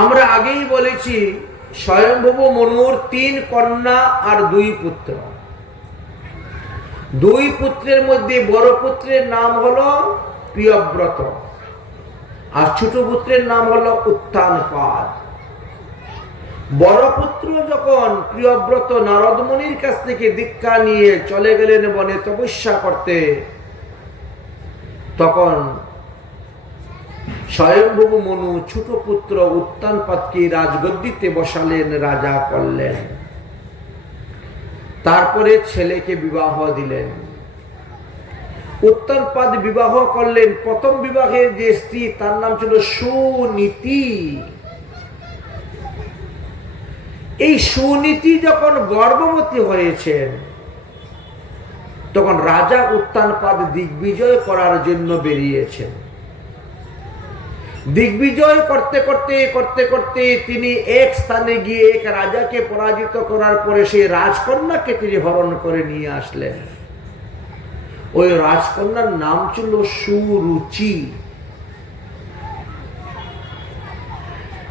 আমরা আগেই বলেছি স্বয়ম্ভব মনুর 3 কন্যা আর 2 পুত্র। 2 পুত্রের মধ্যে বড় পুত্রের নাম হলো প্রিয়ব্রত আর ছোট পুত্রের নাম হলো উত্তানপাদ। বড় পুত্র যখন প্রিয়ব্রত নারদ মুনির কাছ থেকে দীক্ষা নিয়ে চলে গেলেন বনে তপস্যা করতে, তখন স্বয়ম্ভব মনু ছোট পুত্র উত্তানপাদকে রাজগদ্দিতে বসালেন, রাজা করলেন। তারপরে ছেলেকে বিবাহ দিলেন। উত্তানপাদ বিবাহ করলেন। প্রথম বিবাহের যে স্ত্রী তার নাম ছিল সুনীতি। এই সুনীতি যখন গর্ভবতী হয়েছেন, তখন রাজা উত্তানপাদ দিগ্বিজয় করার জন্য বেরিয়েছেন। দিগ্বিজয় করতে করতে করতে করতে তিনি এক স্থানে গিয়ে এক রাজাকে পরাজিত করার পরে সেই রাজকন্যাকে তিনি হরণ করে নিয়ে আসলেন। ওই রাজকন্যার নাম ছিল সুরুচি।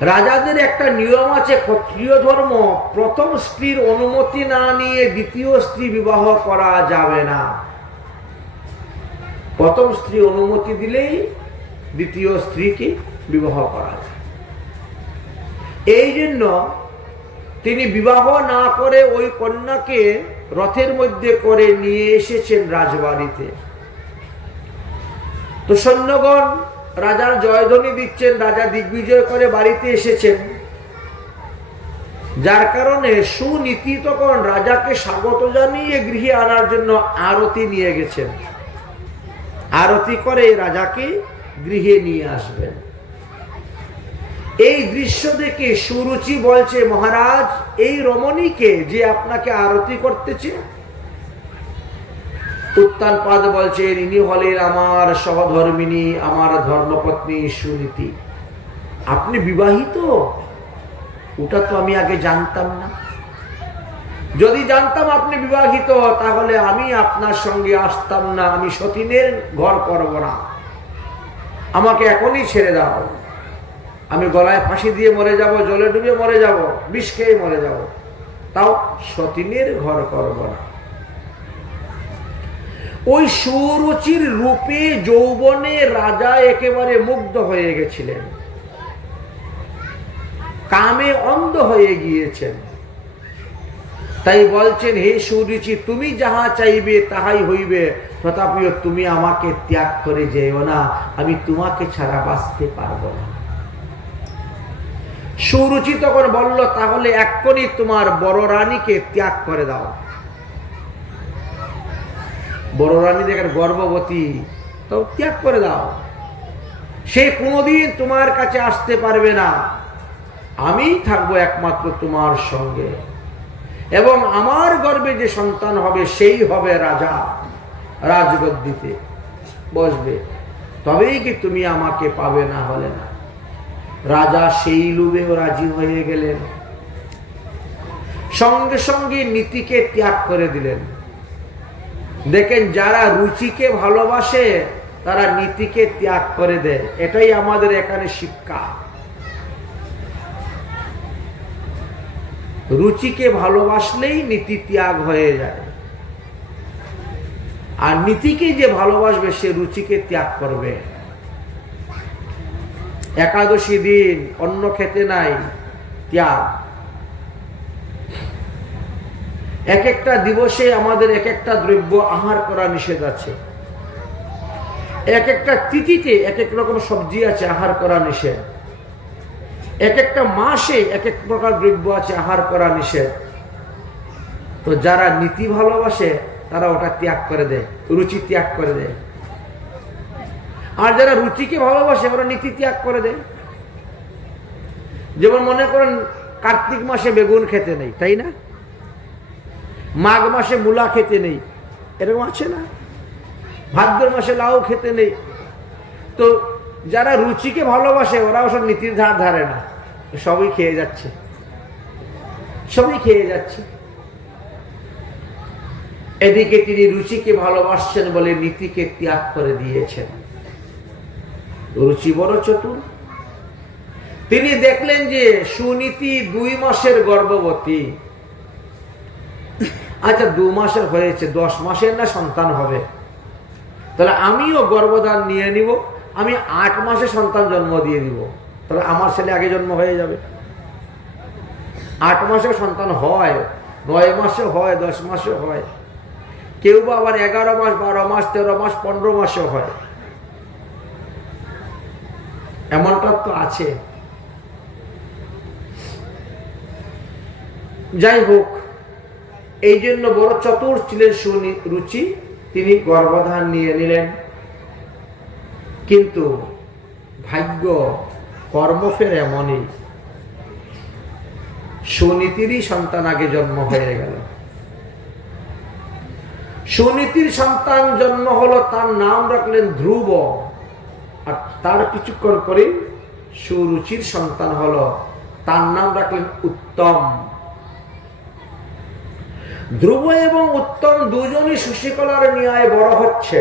রাজাদের একটা নিয়ম আছে, ক্ষত্রিয় ধর্ম, প্রথম স্ত্রীর অনুমতি না নিয়ে দ্বিতীয় স্ত্রী বিবাহ করা যাবে না। প্রথম স্ত্রী অনুমতি দিলেই দ্বিতীয় স্ত্রীকে বিবাহ করা যায়। এই জন্য তিনি বিবাহ না করে ওই কন্যাকে রথের মধ্যে করে নিয়ে এসেছেন রাজবাড়িতে। তো সৈন্যগণ রাজার জয়ধ্বনি দিচ্ছেন, রাজা দিগ্বিজয় করে বাড়িতে এসেছেন। যার কারণে সুনীতি তখন রাজাকে স্বাগত জানিয়ে গৃহে আনার জন্য আরতি নিয়ে গেছেন। আরতি করে রাজাকে গৃহে নিয়ে আসবেন। এই দৃশ্য দেখে সুরুচি বলছে, মহারাজ, এই রমণীকে যে আপনাকে আরতি করতেছে? উত্তানপাদ বলছেন, ইনি হলেন আমার সহধর্মিনী, আমার ধর্মপত্নী সুনীতি। আপনি বিবাহিত? ওটা তো আমি আগে জানতাম না। যদি জানতাম আপনি বিবাহিত, তাহলে আমি আপনার সঙ্গে আসতাম না। আমি সতীনের ঘর করব না। আমাকে এখনই ছেড়ে দাও। আমি গলায় ফাঁসি দিয়ে মরে যাব, জলে ডুবে মরে যাব, বিষ খেয়ে মরে যাব, তাও সতীনের ঘর করব না। ওই সুরুচির রূপে যৌবনে রাজা একেবারে মুগ্ধ হয়ে গেছিলেন, কামে অন্ধ হয়ে গিয়েছেন। তাই বলছেন, হে সুরুচি, তুমি যাহা চাইবে তাহাই হইবে, তথাপিও তুমি আমাকে ত্যাগ করে যেও না। আমি তোমাকে ছাড়া বাঁচতে পারবো না। সুরুচি তখন বলল, তাহলে এক্ষুনি তোমার বড় রানীকে ত্যাগ করে দাও। বড় রানী দেখেন গর্ভবতী, তো ত্যাগ করে দাও। সে কোনোদিন তোমার কাছে আসতে পারবে না। আমি থাকবো একমাত্র তোমার সঙ্গে, এবং আমার গর্ভে যে সন্তান হবে সেই হবে রাজা, রাজগদ্দিতে বসবে। তবেই কি তুমি আমাকে পাবে, না হলে না। রাজা সেই লোভেও রাজি হয়ে গেলেন। সঙ্গে সঙ্গে নীতিকে ত্যাগ করে দিলেন। দেখেন, যারা রুচিকে ভালোবাসে তারা নীতিকে ত্যাগ করে দেয়। এটাই আমাদের এখানে শিক্ষা। রুচিকে ভালোবাসলেই নীতি ত্যাগ হয়ে যায়, আর নীতিকে যে ভালোবাসবে সে রুচিকে ত্যাগ করবে। একাদশী দিন অন্ন খেতে নাই, ত্যাগ। এক একটা দিবসে আমাদের এক একটা দ্রব্য আহার করা নিষেধ আছে। এক একটা তিথিতে এক এক রকম সবজি আছে, আহার করা নিষেধ। এক একটা মাসে এক এক প্রকার দ্রব্য আছে, আহার করা নিষেধ। তো যারা নীতি ভালোবাসে তারা ওটা ত্যাগ করে দেয়, রুচি ত্যাগ করে দেয়। আর যারা রুচিকে ভালোবাসে ওরা নীতি ত্যাগ করে দেয়। যেমন মনে করেন, কার্তিক মাসে বেগুন খেতে নেই, তাই না? মাঘ মাসে মূলা খেতে নেই, এরকম আছে না? ভাদ্র মাসে লাউ খেতে নেই। তো যারা রুচিকে ভালোবাসে ওরা ওসব নীতির ধার ধারে না, সবই খেয়ে যাচ্ছে, সবই খেয়ে যাচ্ছে। এদিকে তিনি রুচিকে ভালোবাসছেন বলে নীতিকে ত্যাগ করে দিয়েছেন। রুচি বড় চতুর। তিনি দেখলেন যে সুনীতি 2 মাসের গর্ভবতী। আচ্ছা 2 মাসের হয়েছে, 10 মাসের না সন্তান হবে, তাহলে আমিও গর্ভধান নিয়ে নিব, আমি 8 মাসে সন্তান জন্ম দিয়ে দিব, তাহলে আমার ছেলে আগে জন্ম হয়ে যাবে। 8 মাসে সন্তান হয়, 9 মাসে হয়, 10 মাসে হয়, কেউ বা আবার 11 মাস, 12 মাস, 13 মাস, 15 মাসে হয়, এমনটা তো আছে। যাই হোক, এই জন্য বড় চতুর ছিলেন সুরুচি, তিনি গর্ভধান নিয়ে নিলেন। কিন্তু ভাগ্য কর্ম ফের এমনই, সুনীতিরই সন্তান আগে জন্ম হয়ে গেল। সুনীতির সন্তান জন্ম হলো, তার নাম রাখলেন ধ্রুব। আর তার কিছুক্ষণ পরে সুরুচির সন্তান হলো, তার নাম রাখলেন উত্তম। ধ্রুব এবং উত্তম দুজনই শশীকলার ন্যায় বড় হচ্ছে।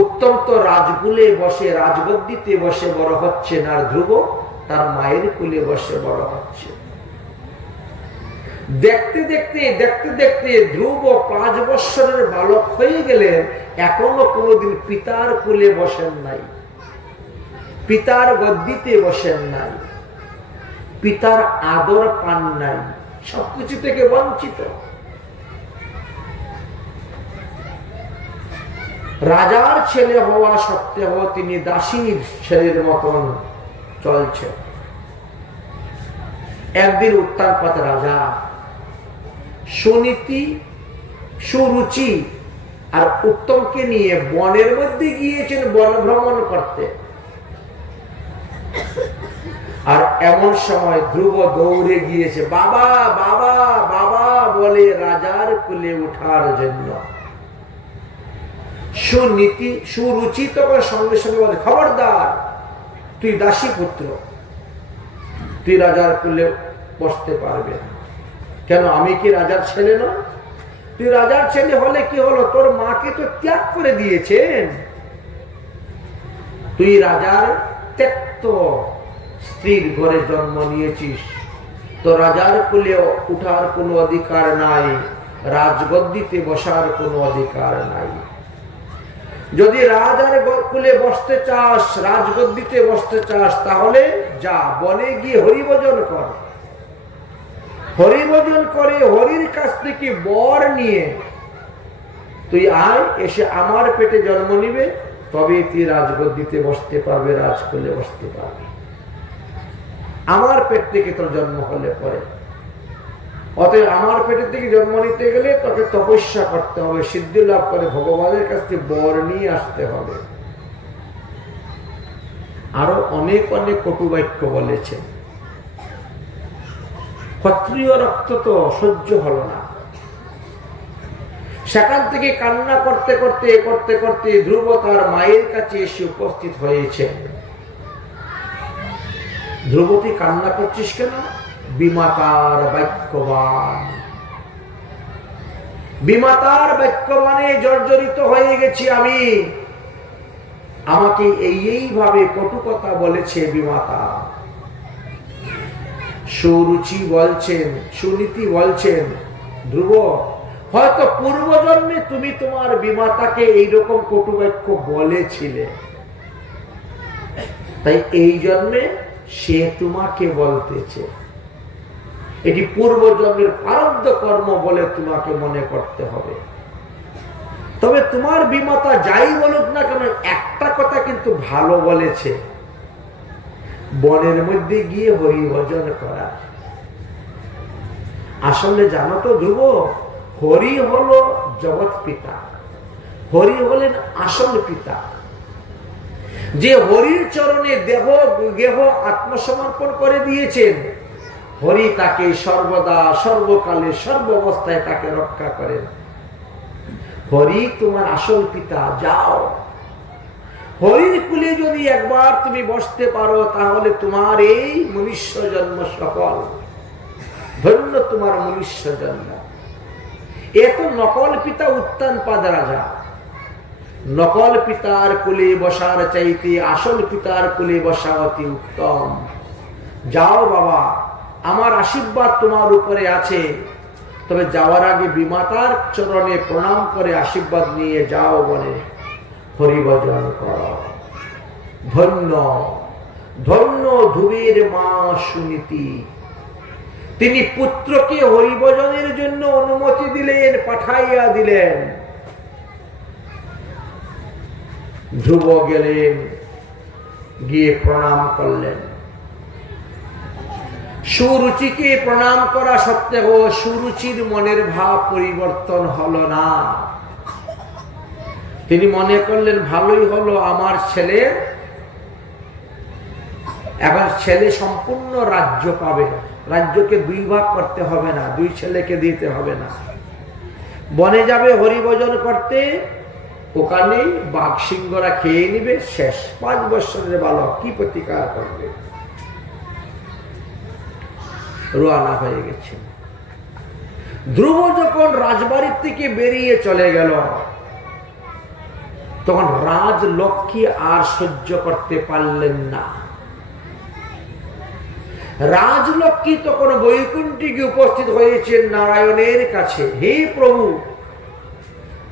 উত্তম তো রাজকুলে বসে, রাজগদ্দিতে বসে বড় হচ্ছেন, আর ধ্রুব তার মায়ের কুলে বসে বড় হচ্ছে। দেখতে দেখতে দেখতে দেখতে ধ্রুব 5 বৎসরের বালক হয়ে গেলেন, এখনো কোনোদিন পিতার কুলে বসেন নাই, পিতার গদ্দিতে বসেন নাই, পিতার আদর পান নাই, সবকিছু থেকে বঞ্চিত। রাজার ছেলে হওয়া সত্ত্বেও তিনি দাসীর ছেলের মতন চলছে। একদিন উত্তানপাত রাজা সুনীতি, সুরুচি আর উত্তমকে নিয়ে বনের মধ্যে গিয়েছেন বন ভ্রমণ করতে। আর এমন সময় ধ্রুব দৌড়ে গিয়েছে, বাবা বাবা বাবা বলে রাজার কোলে উঠার জন্য। সুনীতি, সুরুচি তখন সঙ্গে সঙ্গে বলে, খবরদার, তুই দাসী পুত্র, তুই রাজার কোলে বসতে পারবে না। কেন, আমি কি রাজার ছেলে নয়? তুই রাজার ছেলে হলে কি হলো, তোর মাকে তো ত্যাগ করে দিয়েছেন, তুই রাজার ত্যক্ত স্ত্রীর ঘরে জন্ম নিয়েছিস, তো রাজার কোলে উঠার কোনো অধিকার নাই, রাজগদ্দিতে বসার কোনো অধিকার নাই। যদি রাজার কোলে বসতে চাস, রাজগদ্দিতে বসতে চাস, তাহলে যা বনে গিয়ে হরিভজন কর, হরিভজন করে হরির কাছ থেকে বর নিয়ে তুই আয়, এসে আমার পেটে জন্ম নিবে, তবে তুই রাজগদ্দিতে বসতে পারবে, রাজকোলে বসতে পারবে। আমার পেট থেকে তোর জন্ম হলে পরে, অতএব আমার পেটের থেকে জন্ম নিতে গেলে তোকে তপস্যা করতে হবে, সিদ্ধি লাভ করে ভগবানের কাছ থেকে বর নিয়ে আসতে হবে। আরো অনেক অনেক কটু বাক্য বলেছে। ক্ষত্রিয় রক্ত তো সহ্য হলো না। সেখান থেকে কান্না করতে করতে করতে করতে ধ্রুব তার মায়ের কাছে এসে উপস্থিত হয়েছে। ধ্রুবতী, কান্না করছিস কেন? বিমাতার বাক্যবান, বিমাতার বাক্যবানে জর্জরিত হয়ে গেছি আমি। আমাকে এইভাবে কটু কথা বলেছে বিমাতা। সুরুচি বলছেন, সুনীতি বলছেন, ধ্রুব, হয়তো পূর্বজন্মে তুমি তোমার বিমাতাকে এইরকম কটু বাক্য বলেছিলে, তাই এই জন্মে সে তোমাকে বলতেছে। এটি পূর্বজন্মের প্রারব্ধ কর্ম বলে তোমাকে মনে করতে হবে। তবে তোমার বিমাতা যাই বলুক না কেন, একটা কথা কিন্তু ভালো বলেছে, বনের মধ্যে গিয়ে হরিভজন করা। আসলে জানো তো ধ্রুব, হরি হলো জগৎ পিতা, হরি হলেন আসল পিতা। যে হরির চরণে দেহ গেহ আত্মসমর্পণ করে দিয়েছেন, হরি তাকে সর্বদা সর্বকালে সর্বাবস্থায় তাকে রক্ষা করেন। হরি তোমার আসল পিতা। যাও, হরির কুলে যদি একবার তুমি বসতে পারো, তাহলে তোমার এই মনুষ্য জন্ম সফল, ধন্য তোমার মনুষ্য জন্ম। এত নকল পিতা উত্তানপাদ রাজা, নকল পিতার কোলে বসার চাইতে আসল পিতার কোলে বসা অতি উত্তম। যাও বাবা, আমার আশীর্বাদ তোমার উপরে আছে, তবে যাওয়ার আগে বিমাতার চরণে প্রণাম করে আশীর্বাদ নিয়ে যাও বলে হরিভজন কর। ধন্য ধন্য ধ্রুবের মা সুনীতি, তিনি পুত্রকে হরিভজনের জন্য অনুমতি দিলেন, পাঠাইয়া দিলেন। ধ্রুব গেলেন, গিয়ে প্রণাম করলেন। সুরুচিকে প্রণাম করা সত্ত্বেও সুরুচির মনের ভাব পরিবর্তন হলো না। তিনি মনে করলেন ভালোই হলো, আমার ছেলে এখন ছেলে সম্পূর্ণ রাজ্য পাবে, রাজ্যকে দুই ভাগ করতে হবে না, দুই ছেলেকে দিতে হবে না। বনে যাবে হরিভজন করতে, ওখানে বাঘ সিংহরা খেয়ে নিবে, শেষ। 5 বছরের বালক কি প্রতিকার করবে? রওনা হয়ে গেছে। ধ্রুব যখন রাজবাড়ির থেকে বেরিয়ে চলে গেল, তখন রাজলক্ষ্মী আর সহ্য করতে পারলেন না। রাজলক্ষ্মী তখন বৈকুণ্ঠে গিয়ে উপস্থিত হয়েছেন নারায়ণের কাছে। হে প্রভু,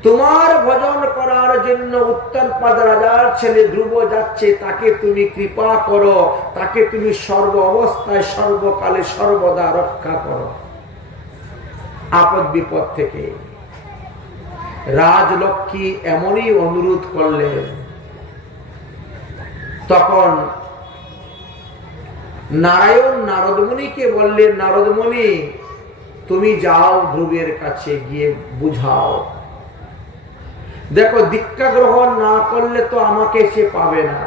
তোমার ভজন করার জন্য উত্তরপাদ রাজার ছেলে ধ্রুব যাচ্ছে, তাকে তুমি কৃপা করো, তাকে তুমি সর্ব অবস্থায় সর্বকালে সর্বদা রক্ষা করো আপদ বিপদ থেকে। রাজলক্ষ্মী এমনই অনুরোধ করলেন। তখন নারায়ণ নারদমুনিকে বললেন, নারদমুনি তুমি যাও ধ্রুবের কাছে গিয়ে বুঝাও। দেখো, দীক্ষা গ্রহণ না করলে তো আমাকে সে পাবে না,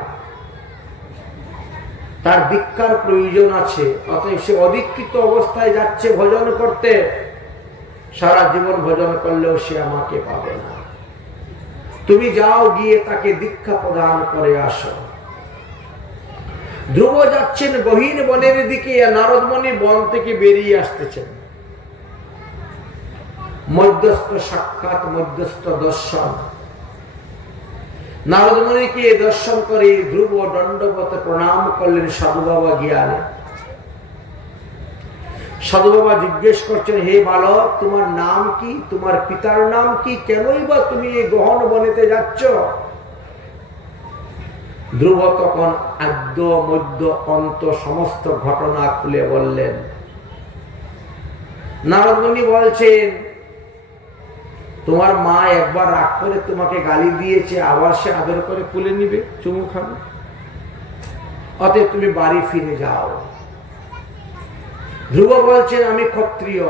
তার দীক্ষার প্রয়োজন আছে। অতএব সে অদীক্ষিত অবস্থায় যাচ্ছে ভজন করতে, সারা জীবন ভজন করলেও সে আমাকে পাবে না। তুমি যাও, গিয়ে তাকে দীক্ষা প্রদান করে আসো। ধ্রুব যাচ্ছেন গহীন বনের দিকে, নারদমুনি বন থেকে বেরিয়ে আসতেছেন। মধ্যস্থ সাক্ষাৎ, মধ্যস্থ দর্শন। নারদমুনিকে দর্শন করে ধ্রুব দণ্ডবত প্রণাম করলেন সাধু বাবা জ্ঞানে। সাধু বাবা জিজ্ঞেস করছেন, হে বালক, তোমার নাম কি? তোমার পিতার নাম কি? কেনই বা তুমি এই গহন বনেতে যাচ্ছ? ধ্রুব তখন আদ্য মধ্য অন্ত সমস্ত ঘটনা খুলে বললেন। নারদমুনি বলছেন, তোমার মা একবার রাগ করে তোমাকে গালি দিয়েছে, আবার সে আদর করে কুলে নিবে, চুমু খাবে। অতএব তুমি বাড়ি ফিরে যাও। ধ্রুব বলছেন, আমি ক্ষত্রিয়,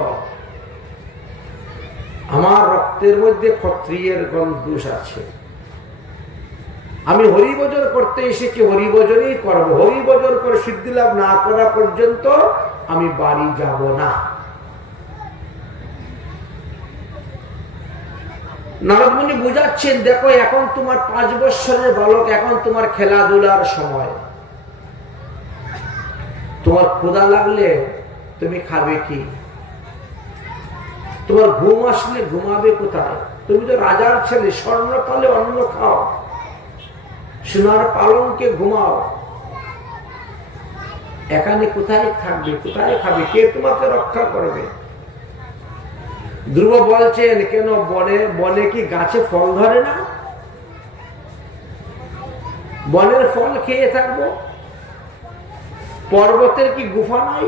আমার রক্তের মধ্যে ক্ষত্রিয়ের দোষ আছে। আমি হরিভজন করতে এসেছি, হরিভজনই করবো। হরিভজন করে সিদ্ধি লাভ না করা পর্যন্ত আমি বাড়ি যাব না। নারদমুনি বুঝাচ্ছেন, দেখো এখন তোমার 5 বৎসরের বালক, এখন তোমার খেলাধুলার সময়। তোমার ক্ষুধা লাগলে তুমি খাবে কি? তোমার ঘুম আসলে ঘুমাবে কোথায়? তুমি তো রাজার ছেলে, স্বর্ণকালে অন্ন খাও, সোনার পালঙ্কে ঘুমাও। এখানে কোথায় থাকবে, কোথায় খাবে, কে তোমাকে রক্ষা করবে? ধ্রুব বলছেন, কেন বনে কি গাছে ফল ধরে না? বনের ফল খেয়ে থাকবো? পর্বতের কি গুফা নাই?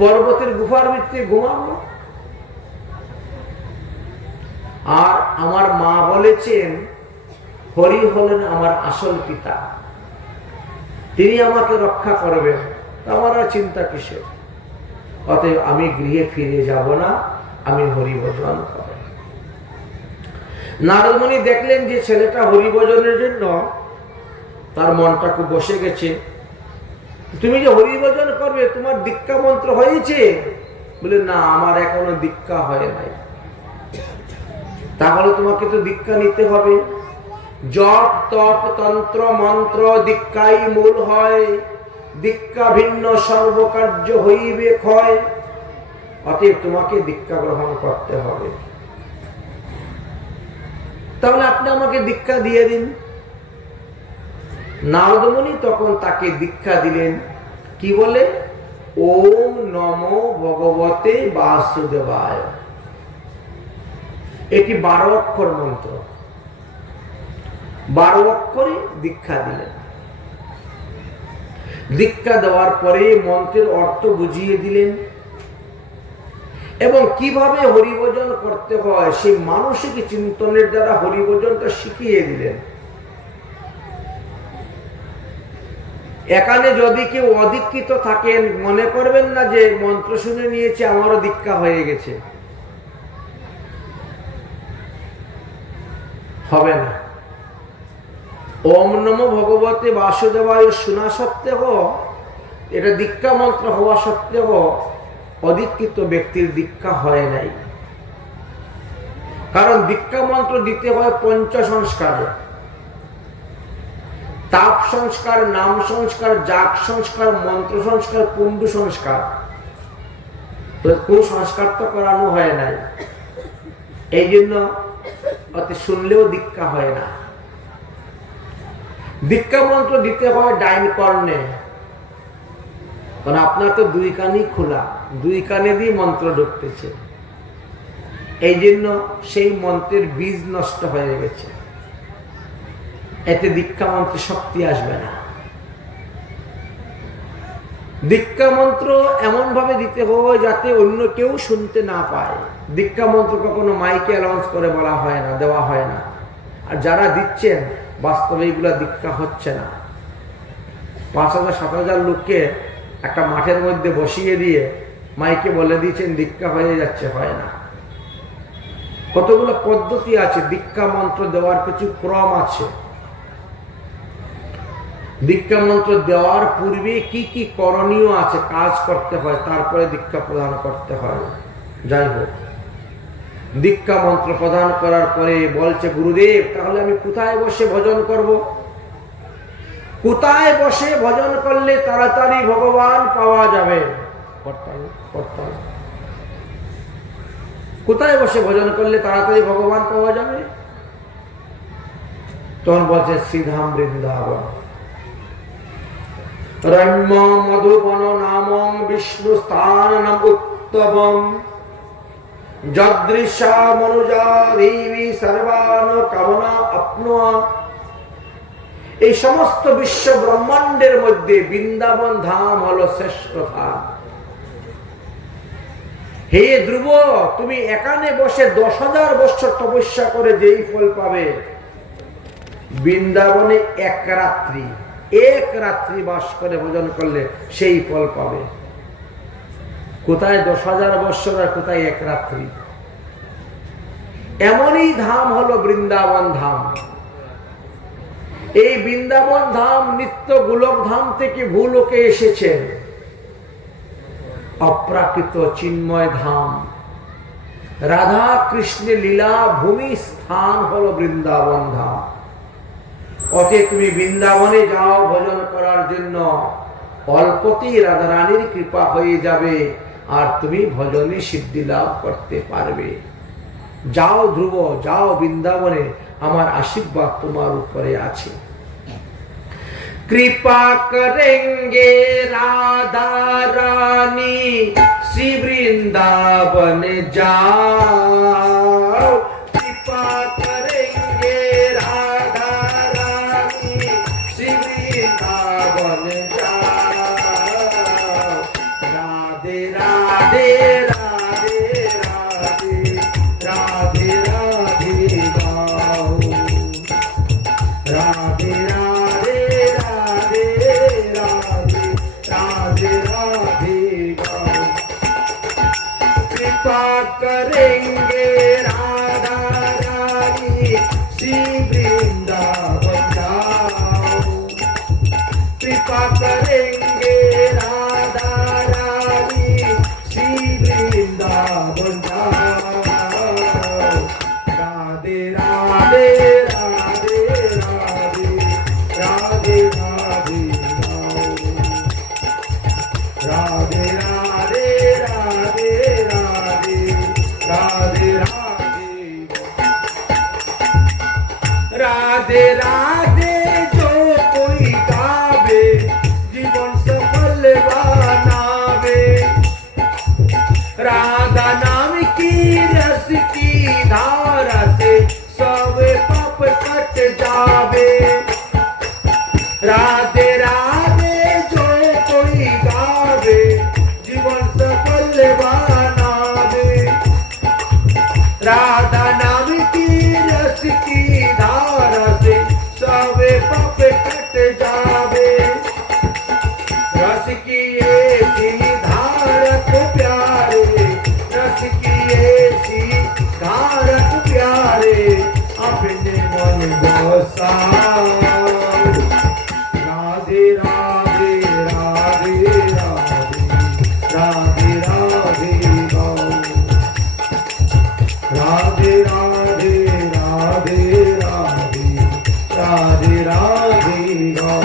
পর্বতের গুফার ভিতরে ঘুমাবো? আর আমার মা বলেছেন, হরি হলেন আমার আসল পিতা, তিনি আমাকে রক্ষা করবেন, আমার আর চিন্তা কিসের? অতএব আমি গৃহে ফিরে যাব না, আমি হরিভজন করব। নারদমুনি দেখলেন যে ছেলেটা হরিভজনের জন্য তার মনটা খুব বসে গেছে। তুমি যে হরিভজন করবে, তোমার দীক্ষা মন্ত্র হয়েছে? বলে, না, আমার এখনো দীক্ষা হয় নাই। তাহলে তোমাকে তো দীক্ষা নিতে হবে। জপ তপ তন্ত্র মন্ত্র দীক্ষাই মূল হয়, দীক্ষা ভিন্ন সর্বকার্য হইবে ক্ষয়। অতএব তোমাকে দীক্ষা গ্রহণ করতে হবে। তাহলে আপনি আমাকে দীক্ষা দিয়ে দিন। নারদ মুনি তখন তাকে দীক্ষা দিলেন। কি বলে? ওম নমো ভগবতে বাসুদেবায়। এটি 12 অক্ষর মন্ত্র। 12 অক্ষরে দীক্ষা দিলেন। দীক্ষা দেওয়ার পরে মন্ত্রের অর্থ বুঝিয়ে দিলেন এবং কিভাবে হরিভজন করতে হয় সেই মানসিক চিন্তনের দ্বারা হরিভজনটা শিখিয়ে দিলেন। এখানে যদি কেউ অদীক্ষিত থাকেন, মনে করবেন না যে মন্ত্র শুনে নিয়েছে আমারও দীক্ষা হয়ে গেছে, হবে না। ওম নমো ভগবতে বাসুদেবায় শোনা সত্ত্বেও, এটা দীক্ষা মন্ত্র হওয়া সত্ত্বেও অদীক্ষিত ব্যক্তির দীক্ষা হয় নাই। কারণ দীক্ষা মন্ত্র দিতে হয় 5 সংস্কারে: তাপ সংস্কার, নাম সংস্কার, যাগ সংস্কার, মন্ত্র সংস্কার, পুণ্ডু সংস্কার। তো কোন সংস্কার তো করানো হয় নাই, এই জন্য অতি শুনলেও দীক্ষা হয় না। দীক্ষা মন্ত্র দিতে হয় ডাইন কর্ণে, কারণ আপনার তো 2 কানই খোলা, 2 কানে দিয়ে মন্ত্র ঢুকতেছে, এই জন্য সেই মন্ত্রের বীজ নষ্ট হয়ে গেছে। এতে দীক্ষা মন্ত্রে শক্তি আসবে না। দীক্ষা মন্ত্র এমন ভাবে দিতে হয় যাতে অন্য কেউ শুনতে না পায়। দীক্ষা মন্ত্র কখনো মাইকে অ্যানাউন্স করে বলা হয় না, দেওয়া হয় না। আর যারা দিচ্ছেন বাস্তবে এগুলা দীক্ষা হচ্ছে না। 5,000-7,000 লোককে একটা মাঠের মধ্যে বসিয়ে দিয়ে মাইকে বলে দিয়েছেন দীক্ষা হয়ে যাচ্ছে, হয় না। কতগুলো পদ্ধতি আছে দীক্ষা মন্ত্র দেওয়ার, কিছু ক্রম আছে। দীক্ষা মন্ত্র দেওয়ার পূর্বে কি কি করণীয় আছে, কাজ করতে হয়, তারপরে দীক্ষা প্রদান করতে হয়। যাই হোক, দীক্ষা মন্ত্র প্রদান করার পরে বলছে, গুরুদেব তাহলে আমি কোথায় বসে ভজন করব? কোথায় বসে ভজন করলে তাড়াতাড়ি ভগবান পাওয়া যাবে? কোথায় বসে ভজন করলে তাড়াতাড়ি ভগবান পাওয়া যাবে? তখন বলছে শ্রীধাম বৃন্দাবন। রম্য মধুবন নামং বিষ্ণু স্থানম উত্তমম যদৃশা মনুজা দেবী সর্বান কামনা আপনোয়া। এই সমস্ত বিশ্ব ব্রহ্মাণ্ডের মধ্যে বৃন্দাবন ধাম হলো শ্রেষ্ঠ ধাম। হে ধ্রুব, তুমি এখানে বসে 10,000 বছর তপস্যা করে যেই ফল পাবে, বৃন্দাবনে এক রাত্রি বাস করে ভজন করলে সেই ফল পাবে। কোথায় 10,000 বছর আর কোথায় এক রাত্রি? এমনই ধাম হলো বৃন্দাবন ধাম। এই বৃন্দাবন ধাম নিত্য গোলক ধাম থেকে ভূলোকে এসেছে, অপ্রাকৃত চিন্ময় ধাম। রাধা কৃষ্ণের লীলা ভূমি স্থান হলো বৃন্দাবন ধাম। অতএব তুমি বৃন্দাবনে যাও ভজন করার জন্য, অল্পতেই রাধা রানীর কৃপা হয়ে যাবে আর তুমি ভজনে সিদ্ধি লাভ করতে পারবে। যাও ধ্রুব, যাও বৃন্দাবনে, আমার আশীর্বাদ তোমার উপরে আছে। कृपा करेंगे राधा रानी श्री वृंदावन जाओ। कृपा करेंगे राधा रानी श्री वृंदावन जाओ। राधे राधे राधे राधे राधे राधे गाओ। राधे राधे कृपा करेंगे राधा रानी श्री वृंदावन जाओ। कृपा राधे राधे जो कोई गावे जीवन सफल बनावे। राधा नाम की रस की धारा से सबे पाप कट जावे। रस की ऐसी धारक प्यारे, रस की ऐसी धारक प्यारे, अपने मन बसाओ। राधे राधे राधे राधे राधे राधे गाओ। राधे राधे राधे राधे राधे राधे गाओ।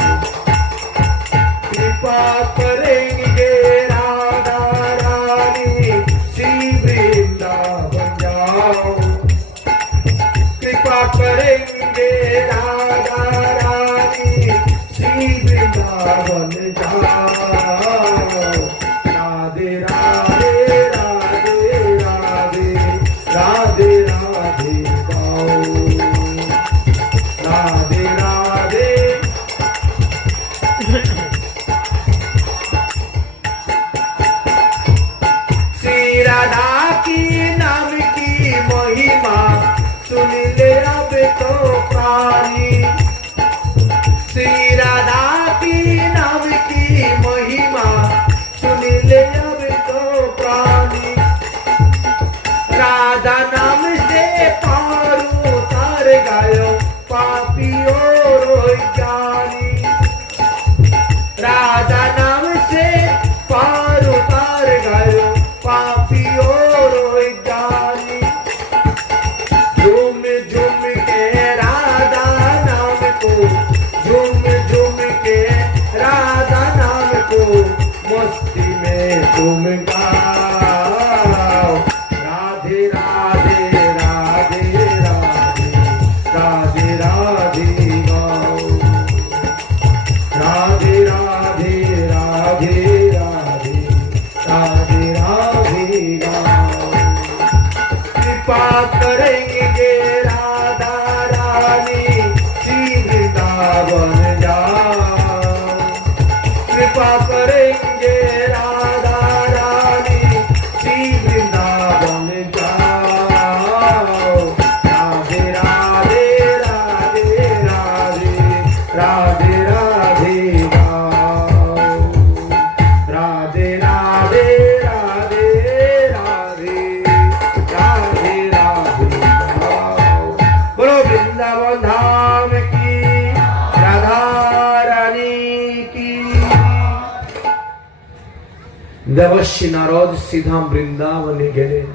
कृपा करेंगे राधा रानी श्री वृंदावन जाओ। कृपा करेंगे राधा रानी श्री वृंदावन जाओ। राधे राधे राधे राधे राधे राधे गाओ। राधे राधे श्री राधा की नाम की महिमा सुन ले अब तो प्राणी। श्री राधा की नाम की महिमा सुन ले अब तो प्राणी। राधा नाम से पार उतार गयो पापी और ज्ञानी। राधा नाम से पार उतार गयो पापी और ज्ञानी। झूम झूम के राधा नाम को, झूम झूम के राधा नाम को मस्ती में तुम गाओ। राधे राधे राधे राधे राधे राधे गाओ। राधे राधे राधे राधे राधे राधे गाओ। कृपा करेंगे राधा रानी श्री वृंदावन जाओ। कृपा करेंगे राधा रानी श्री वृंदावन जाओ। राधे राधे राधे राधे राधे राधे गाओ। राधे राधे राधे राधे राधे राधे गाओ। बोलो वृंदावन धाम की, राधा रानी की। দেবর্ষি নারদ সিধা বৃন্দাবনে গেলেন।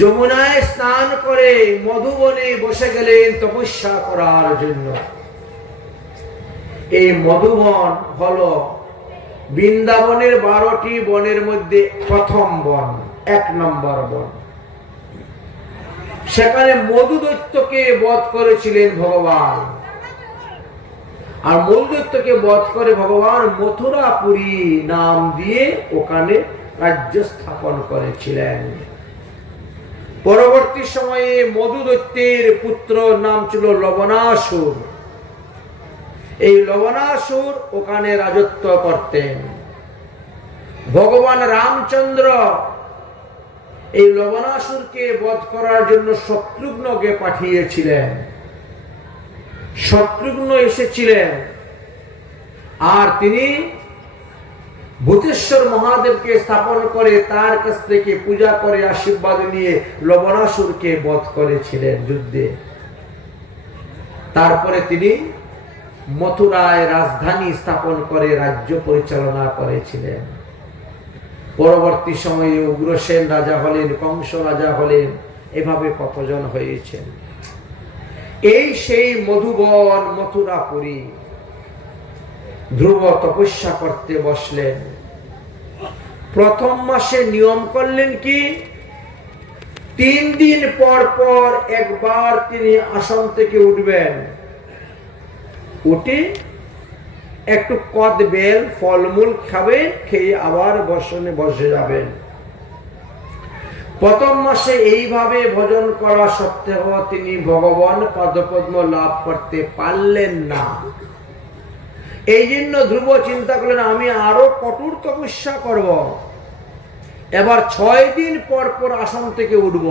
যমুনায় স্নান করে মধুবনে বসে গেলেন তপস্যা করার জন্য। এই মধুবন হলো বৃন্দাবনের 12টি বনের মধ্যে প্রথম বন, 1 নম্বর বন। সেখানে মধু দৈত্যকে বধ করেছিলেন ভগবান। আর মধু দৈত্যকে বধ করে ভগবান মথুরাপুরী নাম দিয়ে ওখানে রাজ্য স্থাপন করেছিলেন। পরবর্তী সময়ে মধু দৈত্যের পুত্র নাম ছিল লবণাসুর। এই লবণাসুর ওখানে রাজত্ব করতেন। ভগবান রামচন্দ্র এই লবণাসুরকে বধ করার জন্য শত্রুঘ্নকে পাঠিয়েছিলেন। শত্রুঘ্ন এসেছিলেন আর তিনি ভূতেশ্বর মহাদেবকে স্থাপন করে তার কাছ থেকে পূজা করে আশীর্বাদ নিয়ে লবণাসুরকে বধ করেছিলেন যুদ্ধে। তারপরে তিনি মথুরায় রাজধানী স্থাপন করে রাজ্য পরিচালনা করেছিলেন। পরবর্তী সময়ে উগ্রসেন রাজা হলেন, কংস রাজা হলেন, এভাবে কতজন হয়েছেন। এই সেই মধুবন মথুরাপুরী। ধ্রুব তপস্যা করতে বসলেন। প্রথম মাসে নিয়ম করলেন কি 3 দিন পর পর একবার তিনি আসন থেকে উঠবেন, উঠে একটু কদবেল ফলমূল খাবেন, খেয়ে আবার বসনে বসে যাবেন। প্রথম মাসে এইভাবে ভজন করা সত্ত্বেও তিনি ভগবান পদপদ্ম লাভ করতে পারলেন না। এই জন্য ধ্রুব চিন্তা করলেন আমি আরো কঠোর তপস্যা করব, এবার 6 দিন পর পর আসন থেকে উঠব।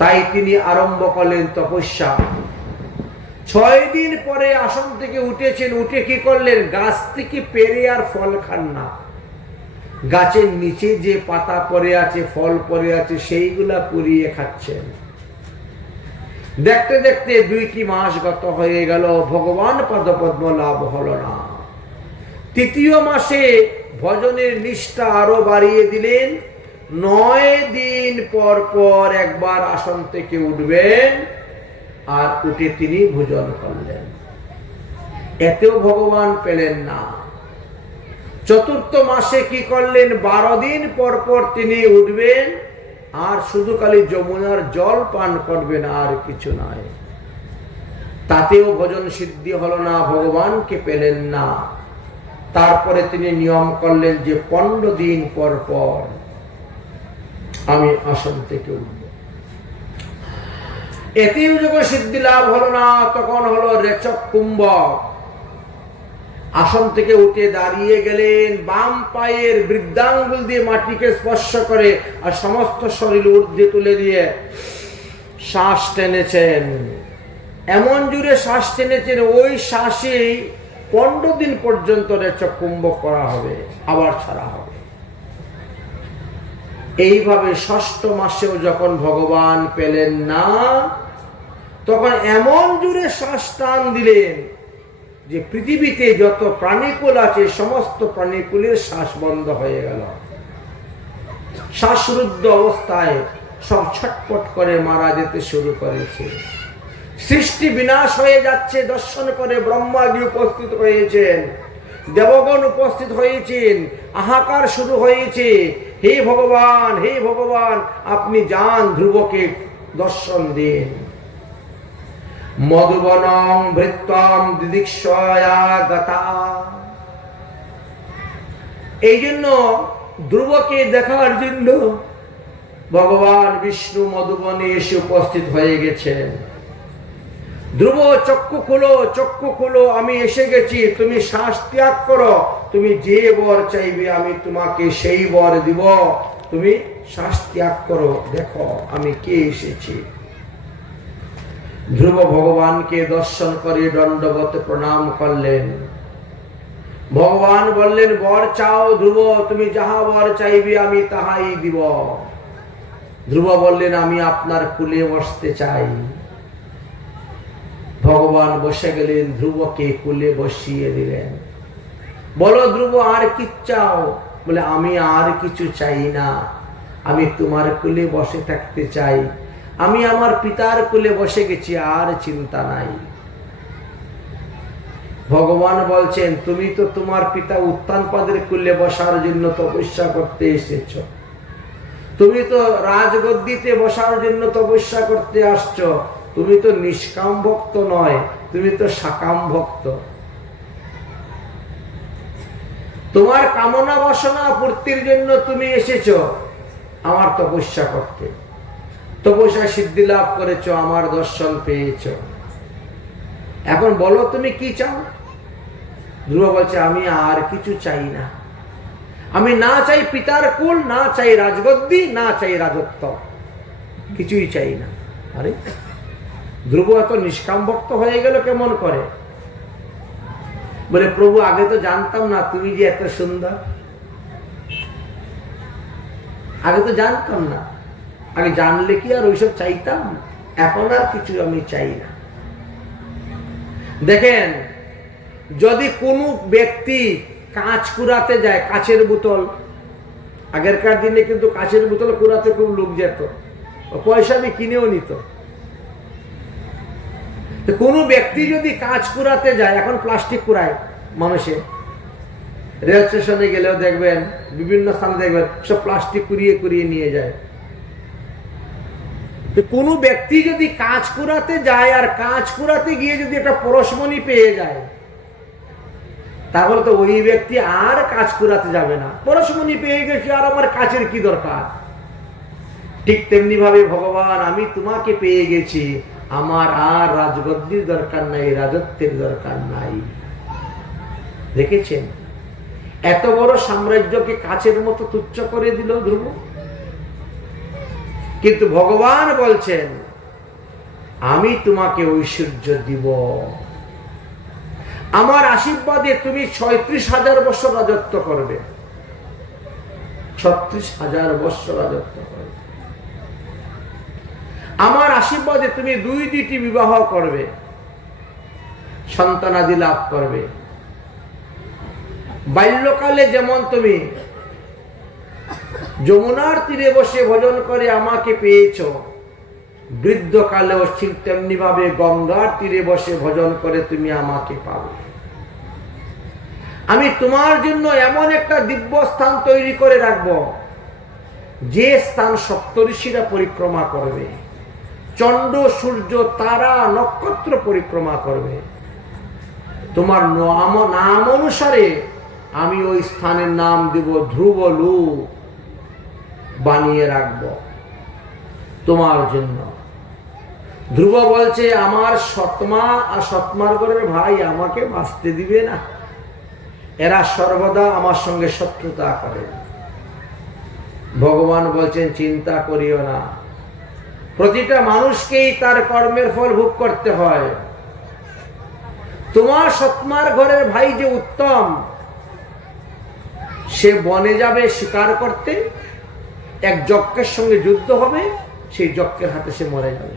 তাই তিনি আরম্ভ করলেন তপস্যা। 6 দিন পরে আসন থেকে উঠেছেন, উঠে কি করলেন, গাছ থেকে পেরে আর ফল খান না, গাছের নিচে যে পাতা পড়ে আছে, ফল পড়ে আছে, সেইগুলা পুড়িয়ে খাচ্ছেন। দেখতে দেখতে 2টি মাস গত হয়ে গেল, ভগবান পদপদ্ম লাভ হলো না। 3য় মাসে ভজনের নিষ্ঠা আরো বাড়িয়ে দিলেন। 9 দিন পর পর একবার আসন থেকে উঠবেন, আর উঠে তিনি ভোজন করলেন। এতেও ভগবান পেলেন না। 4র্থ মাসে কি করলেন, 12 দিন পর পর তিনি উঠবেন, আর শুধু খালি যমুনার জল পান করবেন, আর কিছু নয়। তাতেও ভজন সিদ্ধি হলো না, ভগবানকে পেলেন না। তারপরে তিনি নিয়ম করলেন যে 15 দিন পর পর আমি আসন থেকে উঠব। এতেও যখন সিদ্ধি লাভ হলো না, তখন হলো রেচক কুম্ভক। আসন থেকে উঠে দাঁড়িয়ে গেলেন, বাম পায়ের বৃদ্ধাঙ্গুল দিয়ে মাটিকে স্পর্শ করে আর সমস্ত শরীর ঊর্ধ্বে তুলে দিয়ে শ্বাস টেনেছেন। এমন জোরে শ্বাস টেনেছেন, ওই শ্বাসেই 15 দিন পর্যন্ত রেচক কুম্ভক করা হবে, আবার ছাড়া হবে। এইভাবে 6ষ্ঠ মাসেও যখন ভগবান পেলেন না, তখন এমন জোরে শ্বাস টান দিলেন যে পৃথিবীতে যত প্রাণীকুল আছে সমস্ত প্রাণীকুলের শ্বাস বন্ধ হয়ে গেল। শ্বাসরুদ্ধ অবস্থায় সব ছটপট করে মারা যেতে শুরু করেছে। সৃষ্টি বিনাশ হয়ে যাচ্ছে। দর্শন করে ব্রহ্মাজি উপস্থিত হয়েছেন, দেবগণ উপস্থিত হয়েছেন, হাহাকার শুরু হয়েছে। হে ভগবান, হে ভগবান, আপনি যান, ধ্রুবকে দর্শন দিন। মধুবনং ভৃত্যম দিদিক্ষয়া গতা। এই জন্য ধ্রুবকে দেখার জন্য ভগবান বিষ্ণু মধুবনে এসে উপস্থিত হয়ে গেছেন। ধ্রুব, চক্ষু খোলো, চক্ষু খোলো, আমি এসে গেছি, তুমি শ্বাস ত্যাগ করো, তুমি যে বর চাইবে আমি তোমাকে সেই বর দিব, তুমি শ্বাস ত্যাগ করো, দেখো আমি কে এসেছি। ধ্রুব ভগবানকে দর্শন করে দণ্ডবত প্রণাম করলেন। ভগবান বললেন, বর চাও ধ্রুব, তুমি যাহা বর চাইবে আমি তাহাই দিব। ধ্রুব বললেন, আমি আপনার কুলে বসতে চাই। ভগবান বসে গেলেন, ধ্রুবকে কুলে বসিয়ে দিলেন। বলো ধ্রুব, আর কি চাও? বলে, আমি আর কিছু চাই না, আমি তোমার কুলে বসে থাকতে চাই। আমি আমার পিতার কুলে বসে গেছি, আর চিন্তা নাই। ভগবান বলছেন, তুমি তো তোমার পিতা উত্তানপাদের কুলে বসার জন্য তপস্যা করতে এসেছ, তুমি তো রাজগদ্দিতে বসার জন্য তপস্যা করতে আসছো, তুমি তো নিষ্কাম ভক্ত নয়, তুমি তো সাকাম ভক্ত। তোমার কামনা বাসনা পূর্তির জন্য তুমি এসেছো আমার তপস্যা করতে, তপস্যা সিদ্ধি লাভ করেছো, আমার দর্শন পেয়েছো। এখন বলো তুমি কি চাও? ধ্রুব বলছে, আমি আর কিছু চাই না। আমি না চাই পিতার কুল, না চাই রাজগদ্দি, না চাই রাজত্ব, কিছুই চাই না। আরে ধ্রুব এত নিষ্কাম ভক্ত হয়ে গেল কেমন করে? বলে, প্রভু আগে তো জানতাম না তুমি যে এত সুন্দর, আগে তো জানতাম না। আগে জানলে কি আর ওইসব চাইতাম? এখন আর কিছু আমি চাই না। দেখেন, যদি কোনো ব্যক্তি কাঁচ কুড়াতে যায়, কাঁচের বোতল, আগেরকার দিনে কিন্তু কাঁচের বোতল কুড়াতে খুব লোক যেত, পয়সা দিয়ে কিনেও নিত। কোনো ব্যক্তি যদি কাঁচ কুড়াতে যায়, এখন প্লাস্টিক কুড়ায় মানুষে, রেল স্টেশনে গেলেও দেখবেন, বিভিন্ন স্থানে দেখবেন সব প্লাস্টিক কুড়িয়ে কুড়িয়ে নিয়ে যায়। কোনো ব্যক্তি যদি কাঁচ কুড়াতে যায় আর কাঁচ কুড়াতে গিয়ে যদি একটা পরশমণি পেয়ে যায়, তাহলে তো ওই ব্যক্তি আর কাঁচ কুড়াতে যাবে না। পরশমণি পেয়ে গেছি, আর আমার কাঁচের কি দরকার? ঠিক তেমনি ভাবে ভগবান, আমি তোমাকে পেয়ে গেছি, আমার আর রাজগদ্দির দরকার নাই, রাজত্বের দরকার নাই। দেখেছেন এত বড় সাম্রাজ্যকে কাচের মতো তুচ্ছ করে দিল ধ্রুব। কিন্তু ভগবান বলছেন আমি তোমাকে ঐশ্বর্য দিব, আমার আশীর্বাদে তুমি 36,000 বছর রাজত্ব করবে, 36,000 বছর রাজত্ব করবে। আমার আশীর্বাদে তুমি 2টি বিবাহ করবে, সন্তানাদি লাভ করবে। বাল্যকালে যেমন তুমি যমুনার তীরে বসে ভজন করে আমাকে পেয়েছ, বৃদ্ধকালেও ঠিক তেমনি ভাবে গঙ্গার তীরে বসে ভজন করে তুমি আমাকে পাবে। আমি তোমার জন্য এমন একটা দিব্য স্থান তৈরি করে রাখব, যে স্থান সপ্তর্ষিরা পরিক্রমা করবে, চন্দ্র সূর্য তারা নক্ষত্র পরিক্রমা করবে। তোমার নাম অনুসারে আমি ওই স্থানের নাম দেব ধ্রুবলোক, বানিয়ে রাখব তোমার জন্য। ধ্রুব বলছে আমার সৎমা আর সৎমার ঘরের ভাই আমাকে বাঁচতে দিবে না, এরা সর্বদা আমার সঙ্গে শত্রুতা করে। ভগবান বলছেন চিন্তা করিও না, প্রতিটা মানুষকেই তার কর্মের ফল ভোগ করতে হয়। তোমার সৎমার ঘরের ভাই যে উত্তম, সে বনে যাবে শিকার করতে, এক যজ্ঞের সঙ্গে যুদ্ধ হবে, সেই যজ্ঞের হাতে সে মরে যাবে।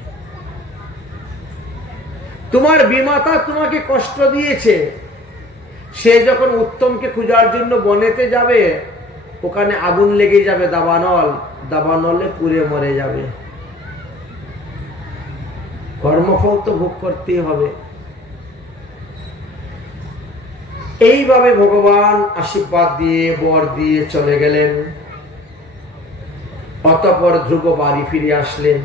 তোমার বিমাতা তোমাকে কষ্ট দিয়েছে, সে যখন উত্তমকে খোঁজার জন্য বনেতে যাবে, ওখানে আগুন লেগে যাবে, দাবানলে পুড়ে মরে যাবে। কর্মফল তো ভোগ করতেই হবে। এইভাবে ভগবান আশীর্বাদ দিয়ে বর দিয়ে চলে গেলেন। অতঃপর ধ্রুব বাড়ি ফিরে আসলেন।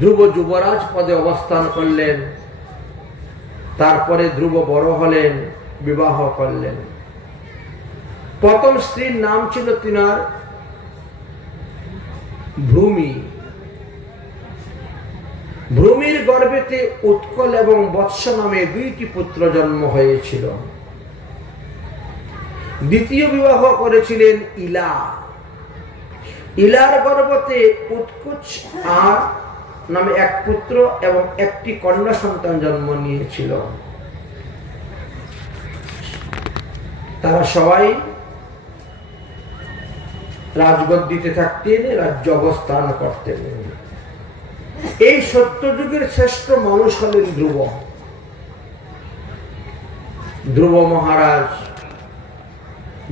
ধ্রুব যুবরাজ পদে অবস্থান করলেন। তারপরে ধ্রুব বড় হলেন, বিবাহ করলেন। প্রথম স্ত্রীর নাম ছিল তিনার ভূমি। ভূমির গর্ভেতে উৎকল এবং বৎস নামে 2টি পুত্র জন্ম হয়েছিল। দ্বিতীয় বিবাহ করেছিলেন ইলা। ইলার গর্ভতে উৎকুচ আর নামে 1 পুত্র এবং 1টি কন্যা সন্তান জন্ম নিয়েছিল। তারা সবাই রাজগদ্দিতে থাকতেন, রাজ্য অবস্থান করতেন। এই সত্যযুগের শ্রেষ্ঠ মানুষ হলেন ধ্রুব। ধ্রুব মহারাজ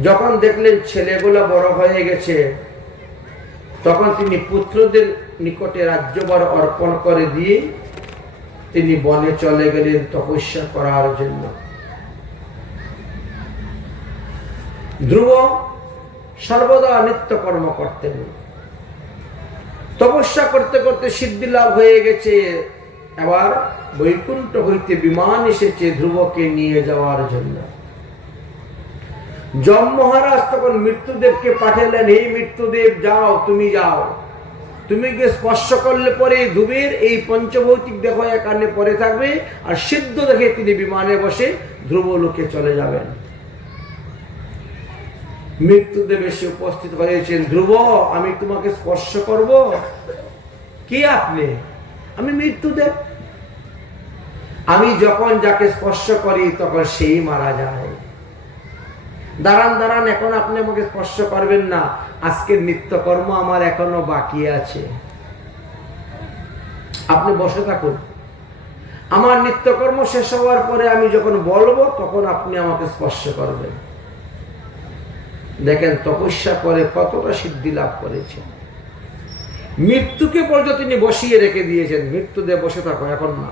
যখন দেখলেন ছেলেগুলো বড় হয়ে গেছে, তখন তিনি পুত্রদের নিকটে রাজ্যভার অর্পণ করে দিয়ে তিনি বনে চলে গেলেন তপস্যা করার জন্য। ধ্রুব সর্বদা নিত্য কর্ম করতেন। তপস্যা করতে করতে সিদ্ধি লাভ হয়ে গেছে। এবার বৈকুণ্ঠ হইতে বিমান এসেছে ধ্রুবকে নিয়ে যাওয়ার জন্য। যম মহারাজ তখন মৃত্যুদেবকে পাঠালেন, হে মৃত্যুদেব যাও, তুমি যাও, তুমি গিয়ে স্পর্শ করলে পরে ধ্রুবের এই পঞ্চভৌতিক দেহ এখানে পড়ে থাকবে, আর সিদ্ধ দেখে তিনি বিমানে বসে ধ্রুব লোকে চলে যাবেন। মৃত্যুদেব এসে উপস্থিত হয়েছেন। ধ্রুব, আমি তোমাকে স্পর্শ করব? কে আপনি? আমি মৃত্যুদেব। আমি যখন যাকে স্পর্শ করি তখন সেই মারা যায়। দাঁড়ান দাঁড়ান, এখন আপনি আমাকে স্পর্শ করবেন না, আজকের নিত্যকর্ম আমার এখনো বাকি আছে, আপনি বসে থাকুন। আমার নিত্যকর্ম শেষ হওয়ার পরে আমি যখন বলবো তখন আপনি আমাকে স্পর্শ করবেন। দেখেন তপস্যা করে কতটা সিদ্ধি লাভ করেছে। মৃত্যুকে পর্যন্ত তিনি বসিয়ে রেখে দিয়েছেন, মৃত্যুদেব বসে থাকো, এখন না,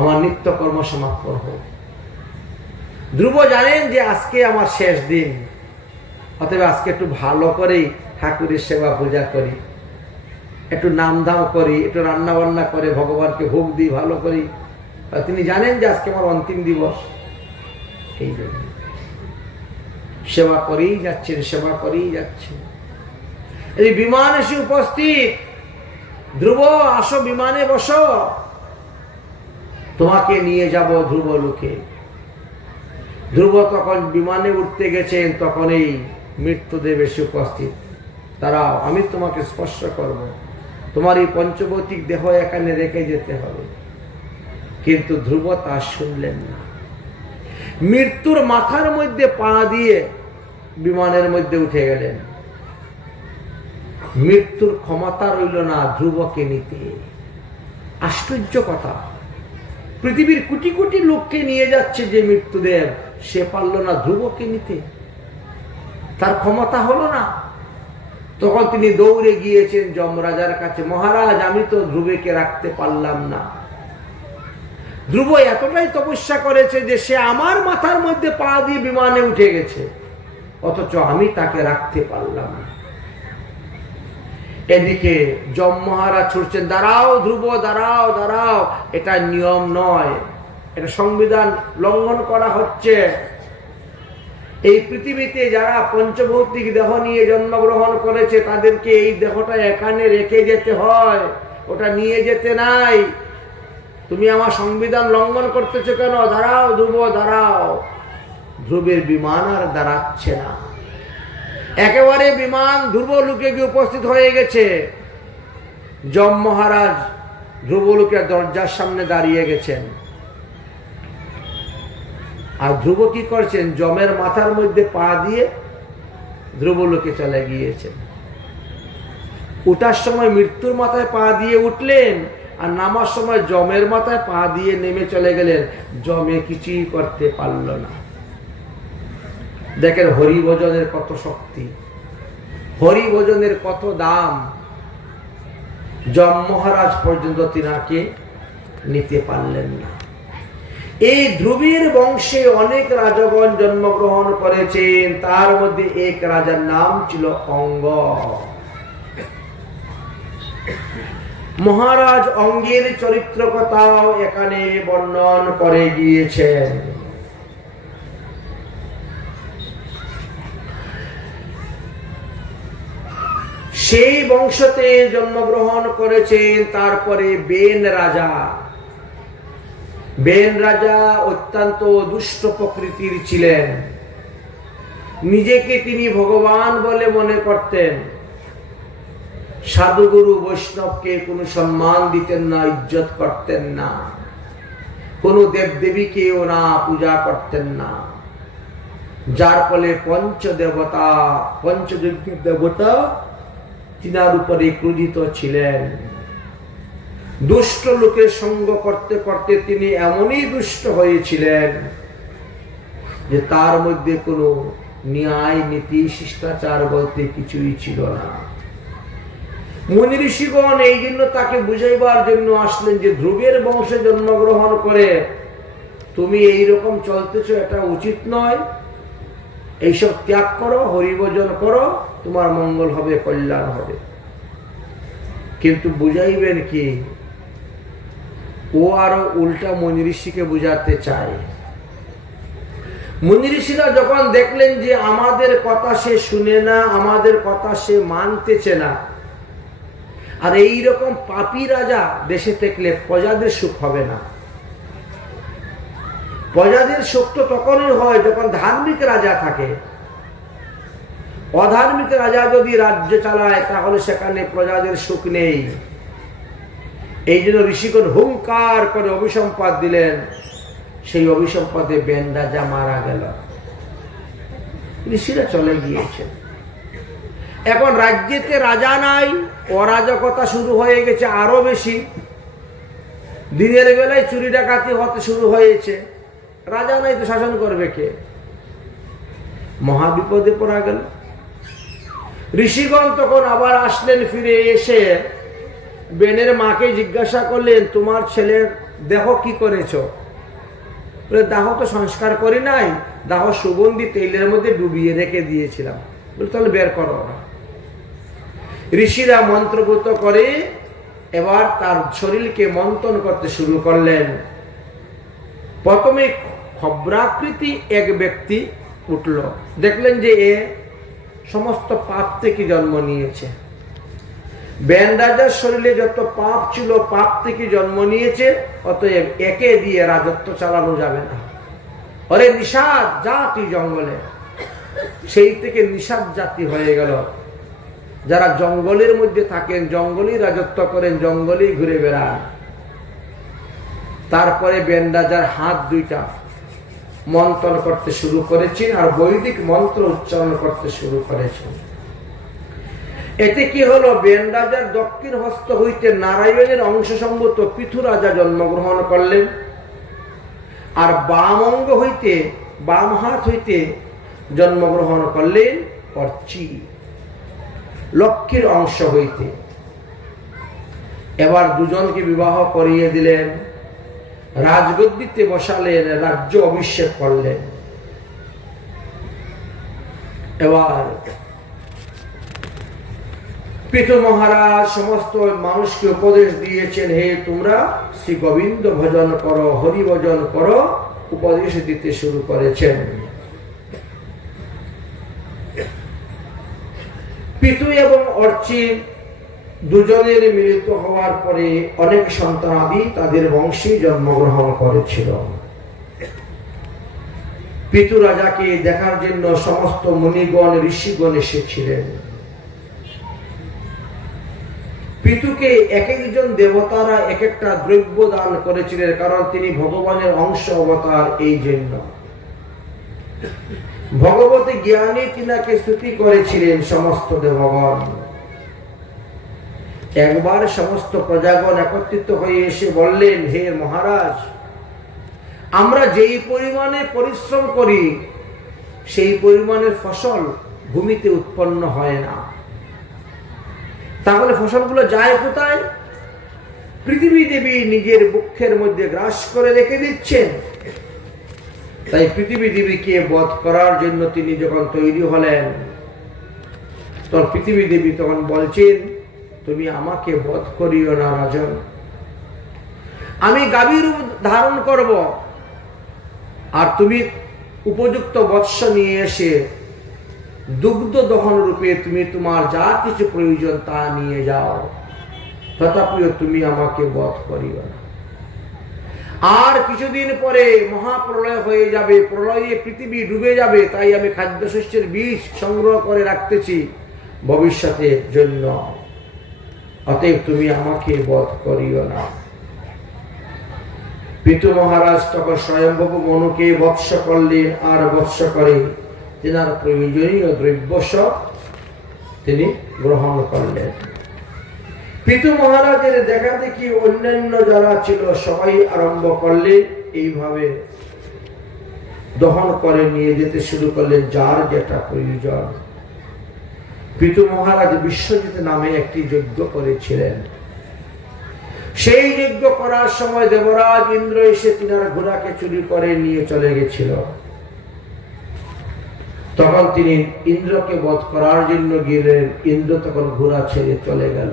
আমার নিত্যকর্ম সমাপ্ত হোক। ধ্রুব জানেন যে আজকে আমার শেষ দিন, অতএব আজকে একটু ভালো করেই ঠাকুরের সেবা পূজা করি, একটু নামধাম করি, একটু রান্না বান্না করে ভগবানকে ভোগ দিই ভালো করি। তিনি জানেন যে আজকে আমার অন্তিম দিবস, এই জন্য সেবা করেই যাচ্ছেন, সেবা করেই যাচ্ছেন। এই বিমান এসে উপস্থিত। ধ্রুব, আসো, বিমানে বসো, তোমাকে নিয়ে যাব ধ্রুব লোকে। ধ্রুব তখন বিমানে উঠতে গেছেন, তখন এই মৃত্যুদেব এসে উপস্থিত। দাঁড়াও, আমি তোমাকে স্পর্শ করব, তোমার এই পঞ্চভৌতিক দেহ এখানে রেখে যেতে হবে। কিন্তু ধ্রুব তা শুনলেন না। মৃত্যুর মাথার মধ্যে পা দিয়ে বিমানের মধ্যে উঠে গেলেন। মৃত্যুর ক্ষমতা রইল না ধ্রুবকে নিতে। আশ্চর্য কথা, পৃথিবীর কোটি কোটি লোককে নিয়ে যাচ্ছে যে মৃত্যুদেব, সে পারল না ধ্রুবকে নিতে, তার ক্ষমতা হলো না। তখন তিনি দৌড়ে গিয়েছেন যমরাজার কাছে, মহারাজ, আমি তো ধ্রুবকে রাখতে পারলাম না। ধ্রুব এতটাই তপস্যা করেছে যে সে আমার মাথার মধ্যে পা দিয়ে বিমানে উঠে গেছে, অথচ আমি তাকে রাখতে পারলাম না। এদিকে যম মহারাজ ছুটছেন, দাঁড়াও ধ্রুব, দাঁড়াও দাঁড়াও, এটা নিয়ম নয়, এটা সংবিধান লঙ্ঘন করা হচ্ছে। এই পৃথিবীতে যারা পঞ্চভৌতিক দেহ নিয়ে জন্মগ্রহণ করেছে তাদেরকে এই দেহটা এখানে রেখে যেতে হয়, ওটা নিয়ে যেতে নাই। তুমি আমার সংবিধান লঙ্ঘন করতেছো কেন? দাঁড়াও ধ্রুব, দাঁড়াও। ধ্রুবের বিমান আর দাঁড়াচ্ছে না। একেবারে বিমান ধ্রুবলোকে গিয়ে উপস্থিত হয়ে গেছে। যম মহারাজ ধ্রুবলোকের দরজার সামনে দাঁড়িয়ে গেছেন। আর ধ্রুব কি করছেন? যমের মাথার মধ্যে পা দিয়ে ধ্রুবলোকে চলে গিয়েছেন। উঠার সময় মৃত্যুর মাথায় পা দিয়ে উঠলেন, আর নামার সময় যমের মাথায় পা দিয়ে নেমে চলে গেলেন। যমে কিছুই করতে পারল না। দেখেন হরিভজনের কত শক্তি, হরিভজনের কত দাম। যম মহারাজ পর্যন্ত তিনাকে নিতে পারলেন না। এই ধ্রুবের বংশে অনেক রাজগণ জন্মগ্রহণ করেছেন, তার মধ্যে এক রাজার নাম ছিল অঙ্গ। মহারাজ অঙ্গের চরিত্র কথাও এখানে বর্ণন করে গিয়েছেন। সেই বংশতে জন্মগ্রহণ করেছেন। তারপরে বেন রাজা। বেন রাজা অত্যন্ত দুষ্ট প্রকৃতির ছিলেন। নিজেকে তিনি ভগবান বলে মনে করতেন। সাধুগুরু বৈষ্ণবকে কোনো সম্মান দিতেন না, ইজ্জত করতেন না। কোনো দেবদেবীকেও না পূজা করতেন না। যার ফলে পঞ্চদেবতা, পঞ্চযজ্ঞের দেবতা তিনার উপরে ক্রোধিত ছিলেন। দুষ্ট লোকের সঙ্গ করতে করতে তিনি এমনই দুষ্ট হয়েছিলেন যে তার মধ্যে কোনো ন্যায় নীতি শিষ্টাচার বলতে কিছুই ছিল না। মুনি ঋষিগণ এই জন্য তাকে বুঝাইবার জন্য আসলেন যে ধ্রুবের বংশে জন্মগ্রহণ করে তুমি এইরকম চলতেছো, এটা উচিত নয়। এইসব ত্যাগ করো, হরিভজন করো, তোমার মঙ্গল হবে, কল্যাণ হবে। কিন্তু বুঝাইবেন কি? ও আরো উল্টা মুনি ঋষিকে বুঝাতে চায়। মুনি ঋষিরা যখন দেখলেন যে আমাদের কথা সে শুনে না, আমাদের কথা সে মানতেছে না, আর এইরকম পাপী রাজা দেশে থাকলে প্রজাদের সুখ হবে না। প্রজাদের সুখ তো তখনই হয় যখন ধার্মিক রাজা থাকে। অধার্মিক রাজা যদি রাজ্য চালায় তাহলে সেখানে প্রজাদের সুখ নেই। এই জন্য ঋষিগণ হুঙ্কার করে অভিসম্পাদ দিলেন। সেই অভিসম্পাদে বেন রাজা মারা গেল। ঋষিরা চলে গিয়েছেন। এখন রাজ্যেতে রাজা নাই, অরাজকতা শুরু হয়ে গেছে আরো বেশি। দিনের বেলায় চুরি ডাকাতি হতে শুরু হয়েছে। রাজা নাই তো শাসন করবে কে? মহাবিপদে পড়া গেল। ঋষিগণ তখন আবার আসলেন, ফিরে এসে বেনের মাকে জিজ্ঞাসা করলেন, তোমার ছেলের দেহ কি করেছ? বলে, দাহ তো সংস্কার করি নাই, দাহ সুগন্ধি তেলের মধ্যে ডুবিয়ে রেখে দিয়েছিলাম। বলে, তাহলে বের করো। ঋষিরা মন্ত্রপুত করে এবার তার শরীরকে মন্থন করতে শুরু করলেন। প্রথমে খব্রাকৃতি এক ব্যক্তি উঠল। দেখলেন যে এ সমস্ত পাপ থেকে জন্ম নিয়েছে। বেন রাজার শরীরে যত পাপ ছিল পাপ থেকে জন্ম নিয়েছে, অতএব একে দিয়ে রাজত্ব চালানো যাবে না। অরে নিষাদ, যা তুই জঙ্গলে। সেই থেকে নিষাদ জাতি হয়ে গেল, যারা জঙ্গলের মধ্যে থাকেন, জঙ্গলেই রাজত্ব করেন, জঙ্গলেই ঘুরে বেড়ান। তারপরে বেন রাজার হাত দুইটা মন্থন করতে শুরু করেছেন আর বৈদিক মন্ত্র উচ্চারণ করতে শুরু করেছেন। এতে কি হলো, বেন রাজার দক্ষিণ হস্ত হইতে নারায়ণের অংশ সম্ভূত পৃথু রাজা জন্মগ্রহণ করলেন, আর বাম অঙ্গ হইতে, বাম হাত হইতে জন্মগ্রহণ করলেন অর্চি, লক্ষ্মীর অংশ হইতে। এবার দুজনকে বিবাহ করিয়ে দিলেন, রাজগদ্দিতে বসালেন, রাজ্য অভিষেক করলেন। এবার পৃথু মহারাজ সমস্ত মানুষকে উপদেশ দিয়েছেন, হে তোমরা শ্রী গোবিন্দ ভজন করো, হরি ভজন করো, উপদেশ দিতে শুরু করেছেন। পৃথু এবং অর্চি দুজনের মিলিত হওয়ার পরে অনেক সন্তানাদি তাদের বংশে জন্মগ্রহণ করেছিল। পৃথু রাজাকে দেখার জন্য সমস্ত মুনিগণ ঋষিগণ এসেছিলেন। পৃথুকে এক একজন দেবতারা এক একটা দ্রব্য দান করেছিলেন, কারণ তিনি ভগবানের অংশ অবতার। এই জন্য ভগবতী জ্ঞানী তিনাকে স্তুতি করেছিলেন সমস্ত দেবগণ। একবার সমস্ত প্রজাগণ একত্রিত হয়ে এসে বললেন, হে মহারাজ, আমরা যেই পরিমাণে পরিশ্রম করি সেই পরিমাণের ফসল ভূমিতে উৎপন্ন হয় না, তাহলে ফসলগুলো যায় কোথায়? পৃথিবী দেবী নিজের বক্ষের মধ্যে গ্রাস করে রেখে দিচ্ছেন। তাই পৃথিবী দেবীকে বধ করার জন্য তিনি যখন তৈরি হলেন, তখন পৃথিবী দেবী তখন বলছেন, তুমি আমাকে বধ করিও না রাজন, আমি গাভীর রূপ ধারণ করব, আর তুমি উপযুক্ত বৎস নিয়ে এসে দুগ্ধ দহন রূপে তুমি তোমার যা কিছু প্রয়োজন তা নিয়ে যাও, তথাপিও তুমি আমাকে বধ করিও না। আর কিছুদিন পরে মহাপ্রলয় হয়ে যাবে, প্রলয়ে পৃথিবী ডুবে যাবে, তাই আমি খাদ্যশস্যের বীজ সংগ্রহ করে রাখতেছি ভবিষ্যতের জন্য, অতএব তুমি আমাকে বধ করিও না। পৃথু মহারাজ তখন স্বয়ংভূ মনুকে বৎস করলেন, আর বৎস করে তেনার প্রয়োজনীয় দ্রব্য সব তিনি গ্রহণ করলেন। পৃথু মহারাজের দেখা দেখি অন্যান্য যারা ছিল সবাই আরম্ভ করলেন এইভাবে দহন করে নিয়ে যেতে শুরু করলেন যার যেটা প্রয়োজন। পৃথু মহারাজ বিশ্বজিৎ নামে একটি যজ্ঞ করেছিলেন। সেই যজ্ঞ করার সময় দেবরাজ ইন্দ্র এসে তিনার ঘোড়াকে চুরি করে নিয়ে চলে গেছিল। তখন তিনি ইন্দ্রকে বধ করার জন্য গেলেন, ইন্দ্র তখন ঘোড়া ছেড়ে চলে গেল।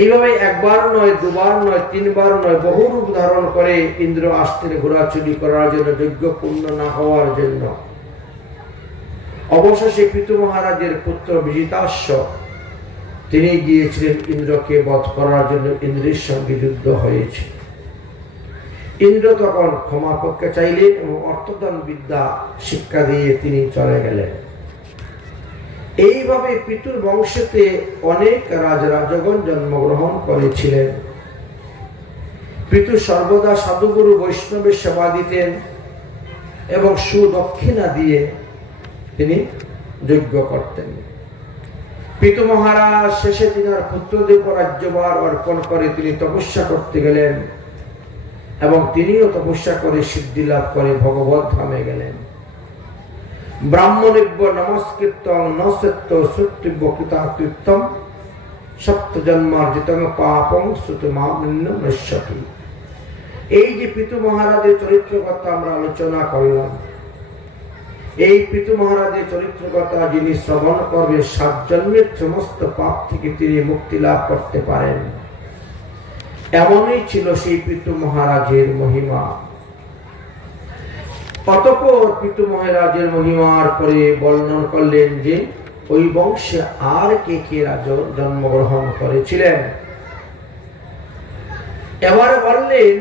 এইভাবে একবার নয়, দুবার নয়, তিনবার নয়, বহু রূপ ধারণ করে ইন্দ্র আসতেন ঘোড়া চুরি করার জন্য, যজ্ঞ পূর্ণ না হওয়ার জন্য। অবশেষে পৃথু মহারাজের পুত্র বিজিতাশ্ব তিনি গিয়েছিলেন ইন্দ্রকে বধ করার জন্য, ইন্দ্রের সঙ্গে যুদ্ধ হয়েছে। ইন্দ্র তখন ক্ষমা করতে চাইলেন এবং অর্থদান বিদ্যা শিক্ষা দিয়ে তিনি চলে গেলেন। এইভাবে পিতুর বংশেতে অনেক রাজরাজগণ জন্মগ্রহণ করেছিলেন। পিতু সর্বদা সাধুগুরু বৈষ্ণবের সেবা দিতেন এবং সুদক্ষিণা দিয়ে তিনি যজ্ঞ করতেন। পিতু মহারাজ শেষে তিনার পুত্রদেব রাজ্যভার অর্পণ করে তিনি তপস্যা করতে গেলেন এবং তিনিও তপস্যা করে সিদ্ধি লাভ করে ভগবত ধামে গেলেন। ব্রাহ্মণেভ্য নমস্কৃত্যং নসত্য শ্রুতিভ্য কৃতাকৃত্যং সপ্তজন্মার্জিতং পাপং শ্রুতমাম্ন্য নশ্যতি। এই যে পিতু মহারাজের চরিত্র কথা আমরা আলোচনা করলাম, এই পিতু মহারাজের চরিত্র কথা যিনি শ্রবণ করবে 7 জন্মের সমস্ত পাপ থেকে তিনি মুক্তি লাভ করতে পারেন। এমনই ছিল সেই পিতু মহারাজের মহিমা। অতঃপর পিতু মহারাজের মহিমার পরে বর্ণন করলেন যে ওই বংশে আর কে কে রাজা জন্মগ্রহণ করেছিলেন। এবার বললেন